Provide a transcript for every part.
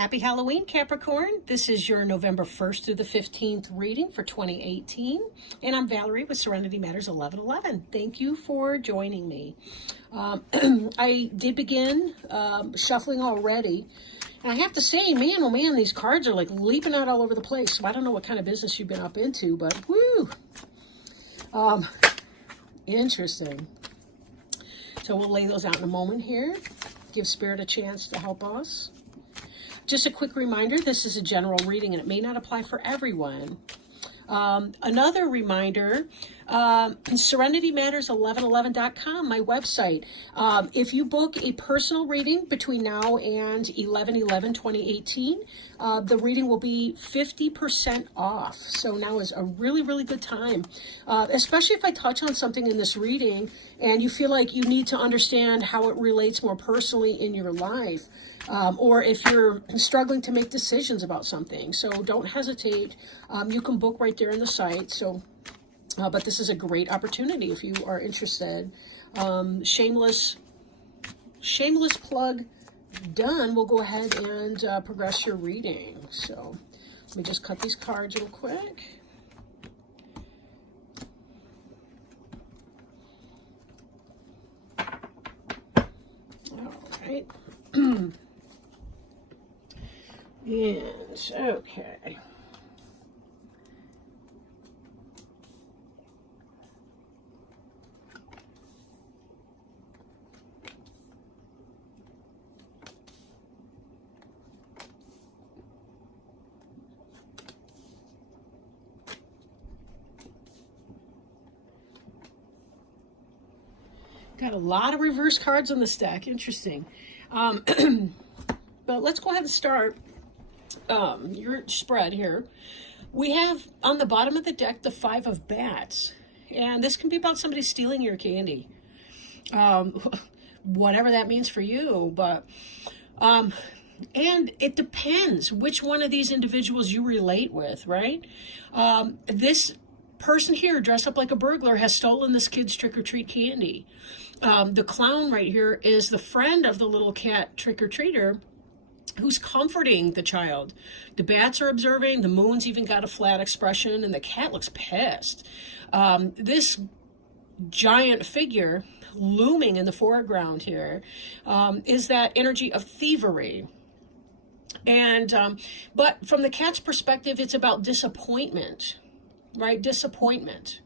Happy Halloween, Capricorn. This is your November 1st through the 15th reading for 2018. And I'm Valerie with Serenity Matters 1111. Thank you for joining me. I did begin shuffling already. And I have to say, man, oh man, these cards are like leaping out all over the place. So I don't know what kind of business you've been up into, but whoo. Interesting. So we'll lay those out in a moment here. Give Spirit a chance to help us. Just a quick reminder, this is a general reading and it may not apply for everyone. Another reminder, serenitymatters1111.com, my website. If you book a personal reading between now and 11/11/2018, the reading will be 50% off. So now is a really, really good time, especially if I touch on something in this reading and you feel like you need to understand how it relates more personally in your life. Or if you're struggling to make decisions about something. So don't hesitate. You can book right there on the site. So, but this is a great opportunity if you are interested. Shameless plug done. We'll go ahead and progress your reading. So let me just cut these cards real quick. All right. Yes, okay. Got a lot of reverse cards on the stack. Interesting. But let's go ahead and start your spread here. We have on the bottom of the deck the 5 of bats, and this can be about somebody stealing your candy, whatever that means for you. But and it depends which one of these individuals you relate with, right? This person here dressed up like a burglar has stolen this kid's trick-or-treat candy. The clown right here is the friend of the little cat trick-or-treater who's comforting the child. The bats are observing, the moon's even got a flat expression, and the cat looks pissed. This giant figure looming in the foreground here is that energy of thievery. And but from the cat's perspective, it's about disappointment, right? Disappointment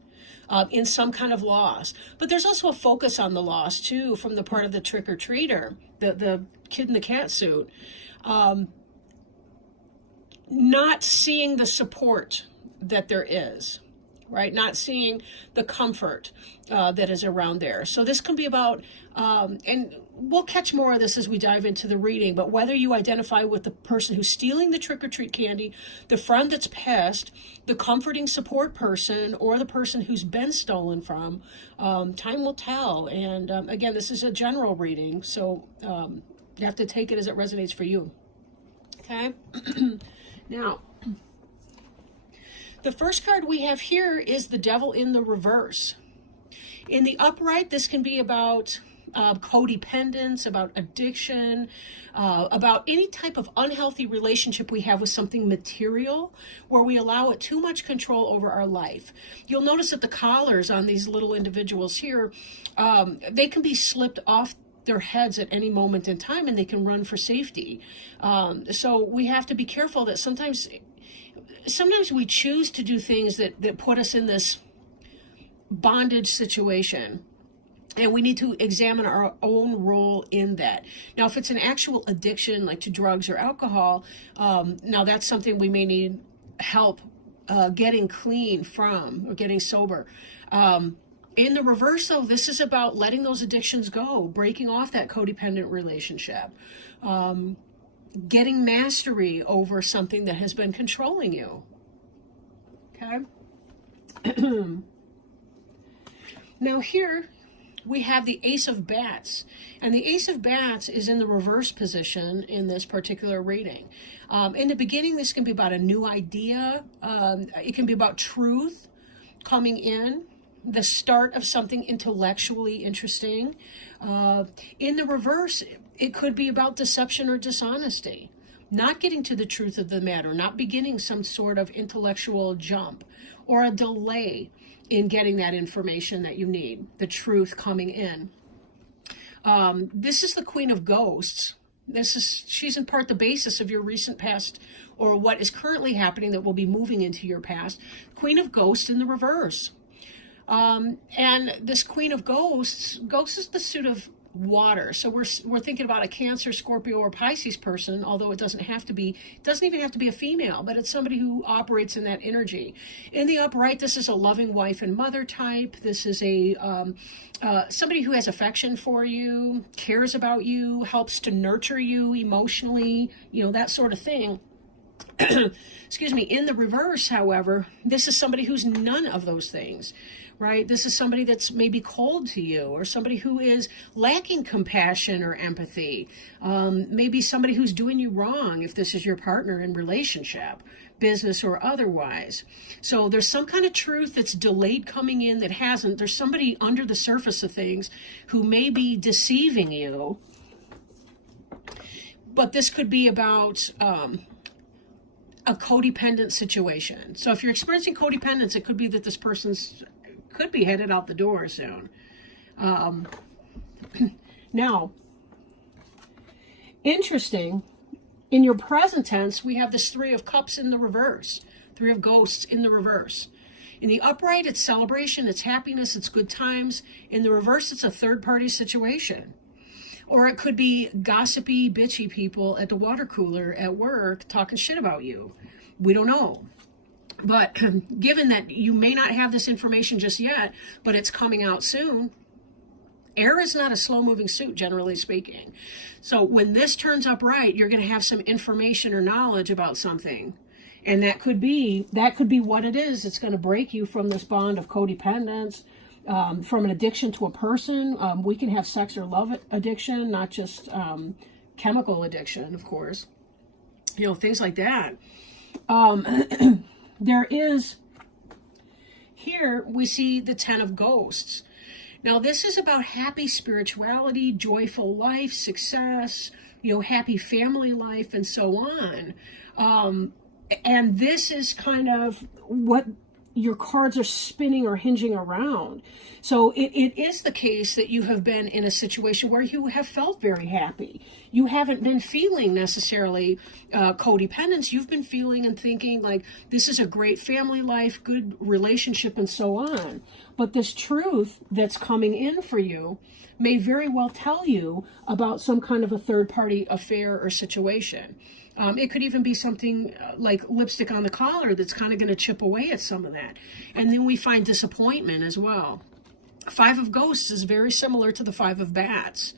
in some kind of loss. But there's also a focus on the loss too from the part of the trick-or-treater, the kid in the cat suit. Not seeing the support that there is, right? Not seeing the comfort that is around there. So this can be about, and we'll catch more of this as we dive into the reading, but whether you identify with the person who's stealing the trick-or-treat candy, the friend that's pissed, the comforting support person, or the person who's been stolen from, time will tell. And again, this is a general reading, so you have to take it as it resonates for you. Okay? Now, the first card we have here is the Devil in the reverse. In the upright, this can be about codependence, about addiction, about any type of unhealthy relationship we have with something material where we allow it too much control over our life. You'll notice that the collars on these little individuals here, they can be slipped off their heads at any moment in time and they can run for safety. So we have to be careful that sometimes we choose to do things that put us in this bondage situation. And we need to examine our own role in that. Now, if it's an actual addiction, like to drugs or alcohol, now that's something we may need help getting clean from or getting sober. In the reverse, though, this is about letting those addictions go, breaking off that codependent relationship, getting mastery over something that has been controlling you. Okay? Now here we have the Ace of Bats, and the Ace of Bats is in the reverse position in this particular reading. In the beginning, this can be about a new idea. It can be about truth coming in, the start of something intellectually interesting. In the reverse, it could be about deception or dishonesty. not getting to the truth of the matter, not beginning some sort of intellectual jump or a delay in getting that information that you need, the truth coming in. This is the Queen of Ghosts. She's in part the basis of your recent past, or what is currently happening that will be moving into your past. Queen of Ghosts in the reverse. And this Queen of Ghosts is the suit of water. So we're thinking about a Cancer, Scorpio, or Pisces person, although it doesn't even have to be a female, but it's somebody who operates in that energy. In the upright, this is a loving wife and mother type. This is somebody who has affection for you, cares about you, helps to nurture you emotionally, that sort of thing. Excuse me. In the reverse, however, this is somebody who's none of those things, right? This is somebody that's maybe cold to you, or somebody who is lacking compassion or empathy. Maybe somebody who's doing you wrong if this is your partner in relationship, business or otherwise. So there's some kind of truth that's delayed coming in that hasn't. There's somebody under the surface of things who may be deceiving you. But this could be about a codependent situation. So if you're experiencing codependence, it could be that this person's could be headed out the door soon. Now, interesting, in your present tense, we have this Three of Cups in the reverse, Three of Ghosts in the reverse. In the upright, it's celebration, it's happiness, it's good times. In the reverse, it's a third-party situation. Or it could be gossipy, bitchy people at the water cooler at work talking shit about you. We don't know. But given that you may not have this information just yet, but it's coming out soon, air is not a slow-moving suit, generally speaking. So when this turns upright, you're going to have some information or knowledge about something. And that could be what it is. It's going to break you from this bond of codependence, from an addiction to a person. We can have sex or love addiction, not just chemical addiction, of course. Things like that. There is, here we see the Ten of Ghosts. Now this is about happy spirituality, joyful life, success, happy family life, and so on. And this is kind of what your cards are spinning or hinging around. So it is the case that you have been in a situation where you have felt very happy. You haven't been feeling necessarily codependence. You've been feeling and thinking like this is a great family life, good relationship, and so on. But this truth that's coming in for you may very well tell you about some kind of a third-party affair or situation. It could even be something like lipstick on the collar that's kind of going to chip away at some of that. And then we find disappointment as well. Five of Ghosts is very similar to the Five of Bats.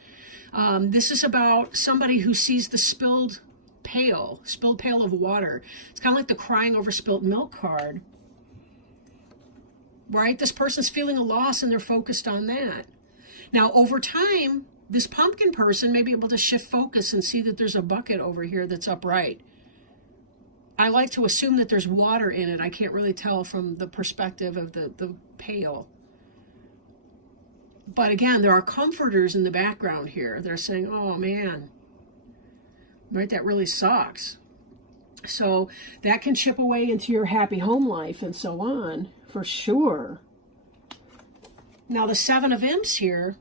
This is about somebody who sees the spilled pail of water. It's kind of like the crying over spilt milk card, right? This person's feeling a loss and they're focused on that. Now, over time, this pumpkin person may be able to shift focus and see that there's a bucket over here that's upright. I like to assume that there's water in it. I can't really tell from the perspective of the pail. But again, there are comforters in the background here. They're saying, oh man, right, that really sucks. So that can chip away into your happy home life and so on, for sure. Now the Seven of Imps here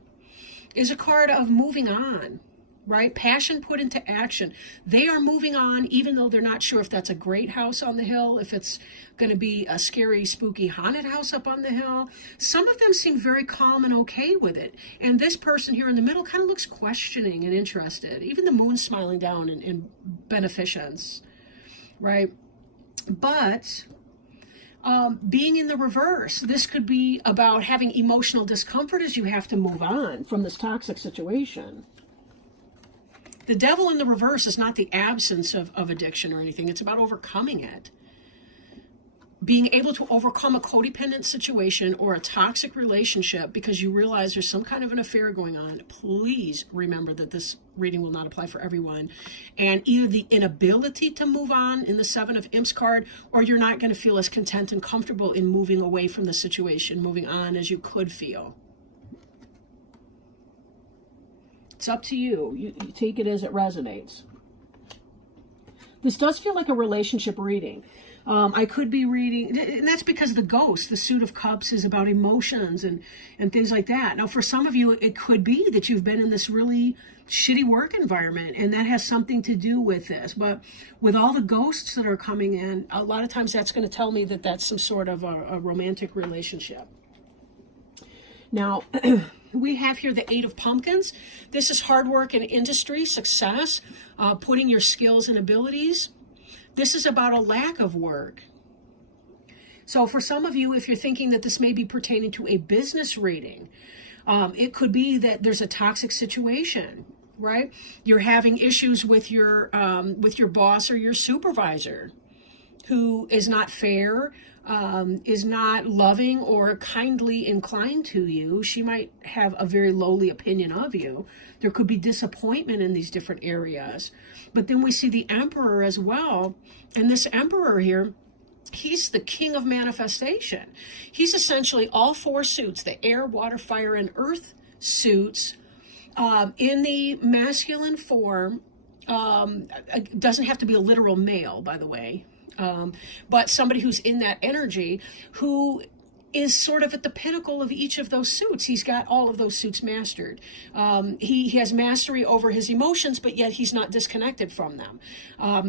is a card of moving on, right? Passion put into action. They are moving on, even though they're not sure if that's a great house on the hill, if it's going to be a scary, spooky, haunted house up on the hill. Some of them seem very calm and okay with it. And this person here in the middle kind of looks questioning and interested. Even the moon's smiling down in beneficence, right? But being in the reverse, this could be about having emotional discomfort as you have to move on from this toxic situation. The Devil in the reverse is not the absence of addiction or anything. It's about overcoming it. Being able to overcome a codependent situation or a toxic relationship because you realize there's some kind of an affair going on. Please remember that this reading will not apply for everyone. And either the inability to move on in the Seven of Imps card, or you're not going to feel as content and comfortable in moving away from the situation, moving on as you could feel. It's up to you. You take it as it resonates. This does feel like a relationship reading. I could be reading, and that's because the Ghost, the Suit of Cups, is about emotions and things like that. Now, for some of you, it could be that you've been in this really shitty work environment, and that has something to do with this. But with all the ghosts that are coming in, a lot of times that's going to tell me that that's some sort of a romantic relationship. Now, we have here the Eight of Pumpkins. This is hard work and industry, success, putting your skills and abilities. This is about a lack of work. So for some of you, if you're thinking that this may be pertaining to a business reading, it could be that there's a toxic situation, right? You're having issues with your boss or your supervisor who is not fair, is not loving or kindly inclined to you. She might have a very lowly opinion of you. There could be disappointment in these different areas. But then we see the Emperor as well. And this Emperor here, he's the king of manifestation. He's essentially all four suits, the air, water, fire, and earth suits, in the masculine form. It doesn't have to be a literal male, by the way. But somebody who's in that energy, who is sort of at the pinnacle of each of those suits. He's got all of those suits mastered. He has mastery over his emotions, but yet he's not disconnected from them.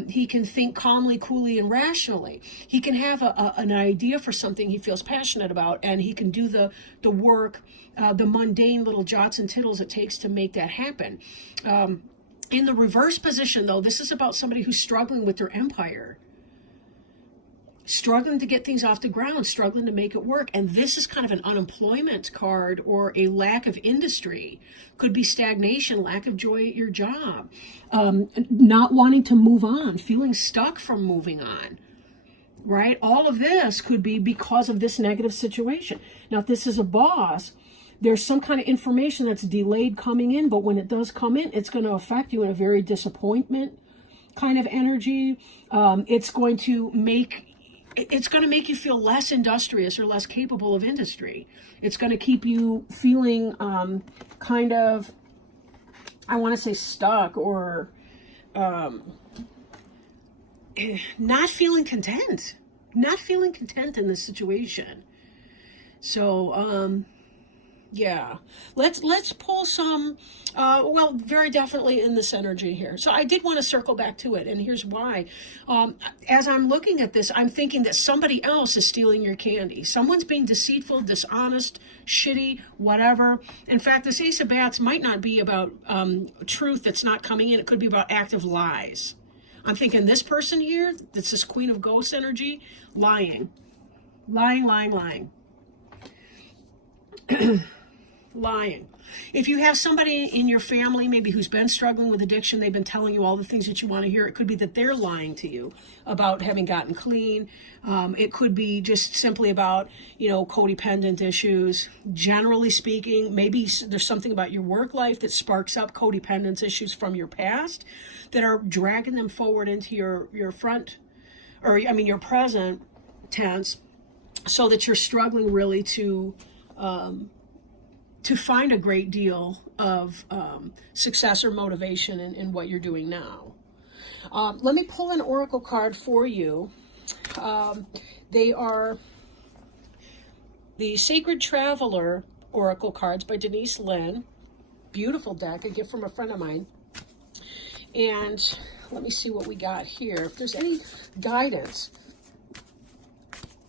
He can think calmly, coolly, and rationally. He can have an idea for something he feels passionate about, and he can do the work, the mundane little jots and tittles it takes to make that happen. In the reverse position, though, this is about somebody who's struggling with their empire, struggling to get things off the ground, struggling to make it work. And this is kind of an unemployment card or a lack of industry. Could be stagnation, lack of joy at your job, not wanting to move on, feeling stuck from moving on, right? All of this could be because of this negative situation. Now, if this is a boss, there's some kind of information that's delayed coming in, but when it does come in, it's going to affect you in a very disappointment kind of energy. It's going to make you feel less industrious or less capable of industry. It's going to keep you feeling kind of, I want to say stuck or not feeling content in this situation. So, yeah, let's pull some, well, very definitely in this energy here. So I did want to circle back to it, and here's why. As I'm looking at this, I'm thinking that somebody else is stealing your candy. Someone's being deceitful, dishonest, shitty, whatever. In fact, this Ace of Bats might not be about truth that's not coming in. It could be about active lies. I'm thinking this person here, that's this Queen of Ghosts energy, lying. Lying. Lying. If you have somebody in your family maybe who's been struggling with addiction, they've been telling you all the things that you want to hear. It could be that they're lying to you about having gotten clean. It could be just simply about, codependent issues. Generally speaking, maybe there's something about your work life that sparks up codependence issues from your past that are dragging them forward into your present tense, so that you're struggling really to find a great deal of success or motivation in what you're doing now. Let me pull an oracle card for you. They are the Sacred Traveler oracle cards by Denise Lynn. Beautiful deck, a gift from a friend of mine. And let me see what we got here. If there's any guidance,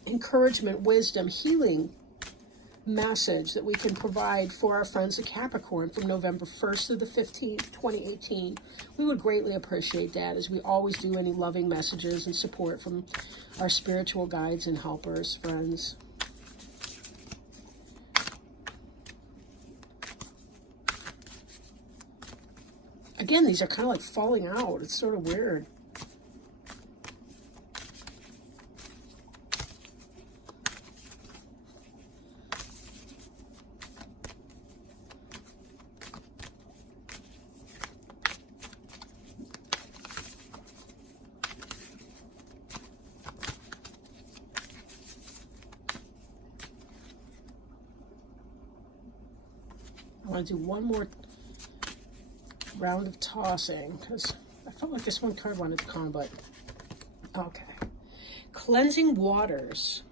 encouragement, wisdom, healing message that we can provide for our friends at Capricorn from November 1st to the 15th, 2018, we would greatly appreciate that, as we always do any loving messages and support from our spiritual guides and helpers, friends. Again, these are kind of like falling out. It's sort of weird. I want to do one more round of tossing because I felt like this one card wanted to come, but okay. Cleansing waters.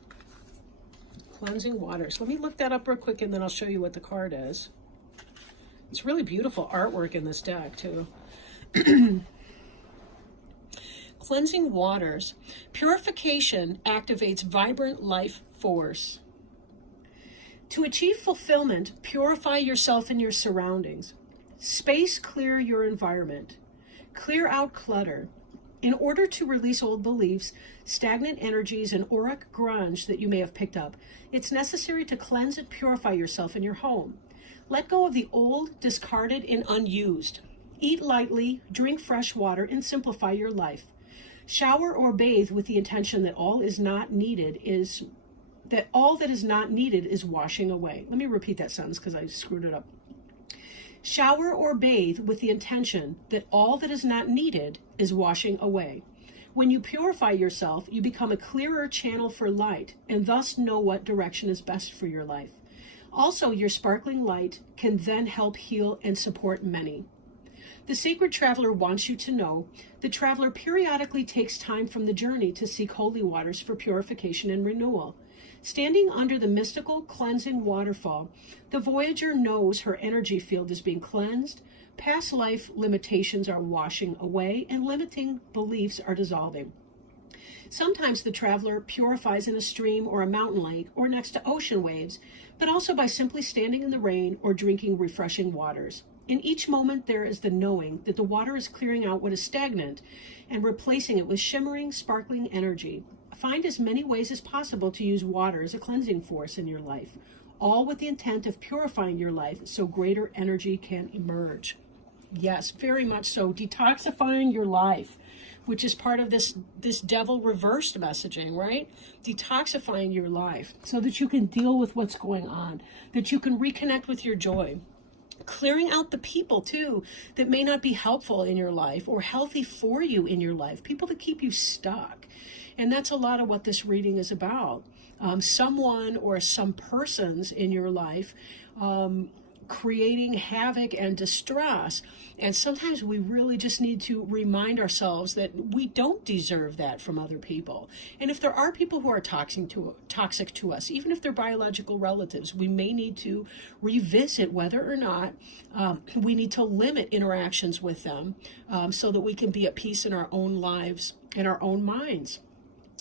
Cleansing waters. Let me look that up real quick and then I'll show you what the card is. It's really beautiful artwork in this deck too. Cleansing waters. Purification activates vibrant life force. To achieve fulfillment, purify yourself and your surroundings. Space clear your environment. Clear out clutter. In order to release old beliefs, stagnant energies, and auric grunge that you may have picked up, it's necessary to cleanse and purify yourself in your home. Let go of the old, discarded, and unused. Eat lightly, drink fresh water, and simplify your life. Shower or bathe with the intention that all that is not needed is washing away. Let me repeat that sentence because I screwed it up. Shower or bathe with the intention that all that is not needed is washing away. When you purify yourself, you become a clearer channel for light and thus know what direction is best for your life. Also, your sparkling light can then help heal and support many. The sacred traveler wants you to know the traveler periodically takes time from the journey to seek holy waters for purification and renewal. Standing under the mystical cleansing waterfall, the voyager knows her energy field is being cleansed, past life limitations are washing away, and limiting beliefs are dissolving. Sometimes the traveler purifies in a stream or a mountain lake or next to ocean waves, but also by simply standing in the rain or drinking refreshing waters. In each moment, there is the knowing that the water is clearing out what is stagnant and replacing it with shimmering, sparkling energy. Find as many ways as possible to use water as a cleansing force in your life, all with the intent of purifying your life so greater energy can emerge. Yes, very much so. Detoxifying your life, which is part of this devil reversed messaging, right? Detoxifying your life so that you can deal with what's going on, that you can reconnect with your joy. Clearing out the people, too, that may not be helpful in your life or healthy for you in your life, people that keep you stuck. And that's a lot of what this reading is about. Someone or some persons in your life creating havoc and distress. And sometimes we really just need to remind ourselves that we don't deserve that from other people. And if there are people who are toxic to us, even if they're biological relatives, we may need to revisit whether or not we need to limit interactions with them so that we can be at peace in our own lives, in our own minds.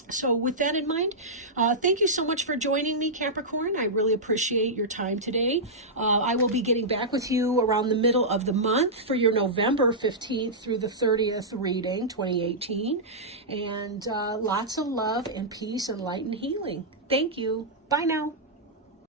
So with that in mind, thank you so much for joining me, Capricorn. I really appreciate your time today. I will be getting back with you around the middle of the month for your November 15th through the 30th reading, 2018. And lots of love and peace and light and healing. Thank you. Bye now.